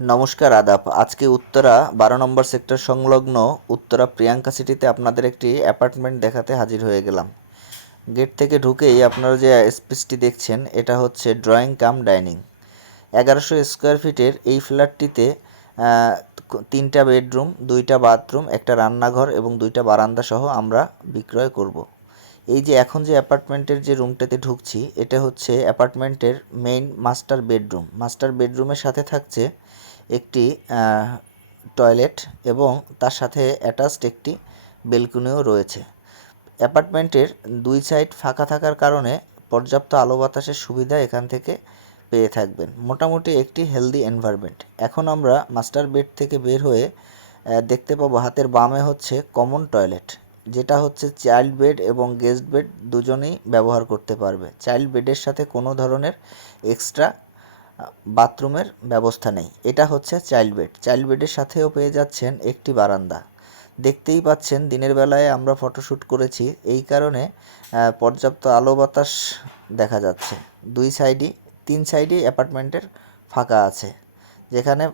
নমস্কার, আদাব। আজকে উত্তরা, বারো নম্বর সেক্টর সংলগ্ন উত্তরা প্রিয়াঙ্কা সিটিতে আপনাদের একটি অ্যাপার্টমেন্ট দেখাতে হাজির হয়ে গেলাম। গেট থেকে ঢুকেই আপনারা যে স্পেসটি দেখছেন, এটা হচ্ছে ড্রয়িং কাম ডাইনিং। এগারোশো স্কোয়ার ফিটের এই ফ্ল্যাটটিতে তিনটা বেডরুম, দুইটা বাথরুম, একটা রান্নাঘর এবং দুইটা বারান্দা সহ আমরা বিক্রয় করব। এই যে এখন যে অ্যাপার্টমেন্টের যে রুমটাতে ঢুকছি, এটা হচ্ছে অ্যাপার্টমেন্টের মেইন মাস্টার বেডরুম মাস্টার বেডরুমের সাথে থাকছে একটি টয়লেট এবং তার সাথে অ্যাটাচড একটি বেলকনিও রয়েছে। অ্যাপার্টমেন্টের দুই সাইড ফাঁকা থাকার কারণে পর্যাপ্ত আলো বাতাসের সুবিধা এখান থেকে পেয়ে থাকবেন। মোটামুটি একটি হেলদি এনভায়রনমেন্ট এখন আমরা মাস্টার বেড থেকে বের হয়ে দেখতে পাবো হাতের বামে হচ্ছে কমন টয়লেট যেটা হচ্ছে চাইল্ড বেড এবং গেস্ট বেড দুজনেই ব্যবহার করতে পারবে। চাইল্ড বেডের সাথে কোনো ধরনের এক্সট্রা বাথরুমের ব্যবস্থা নেই। এটা হচ্ছে চাইল্ড বেড চাইল্ড বেডের সাথেও পেয়ে যাচ্ছেন একটি বারান্দা। দেখতেই পাচ্ছেন দিনের বেলায় আমরা ফটোশ্যুট করেছি। এই কারণে পর্যাপ্ত আলো বাতাস দেখা যাচ্ছে। দুই সাইডই তিন সাইডই অ্যাপার্টমেন্টের ফাঁকা আছে। যেখানে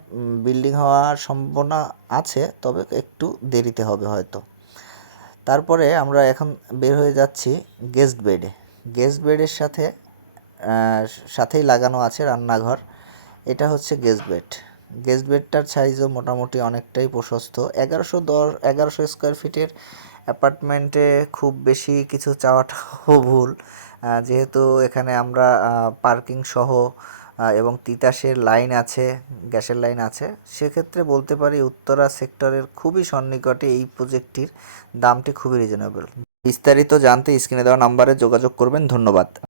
বিল্ডিং হওয়ার সম্ভাবনা আছে, তবে একটু দেরিতে হবে হয়তো। তারপরে আমরা এখন বের হয়ে যাচ্ছি গেস্ট বেডে গেস্ট বেডের সাথে সাথেই লাগানো আছে রান্নাঘর। এটা হচ্ছে গেস্ট বেড গেস্ট বেডটার সাইজও মোটামুটি অনেকটাই প্রশস্ত। এগারোশো দশ, এগারোশো স্কোয়ার ফিটের অ্যাপার্টমেন্টে খুব বেশি কিছু চাওয়াটাও ভুল। যেহেতু এখানে আমরা পার্কিং সহ এবং তিতাসের লাইন আছে, গ্যাসের লাইন আছে। সেক্ষেত্রে বলতে পারি উত্তরা সেক্টরের খুবই সন্নিকটে এই প্রজেক্টটির দামটি খুবই রিজনেবল বিস্তারিত জানতে স্ক্রিনে দেওয়া নাম্বারে যোগাযোগ করবেন। ধন্যবাদ।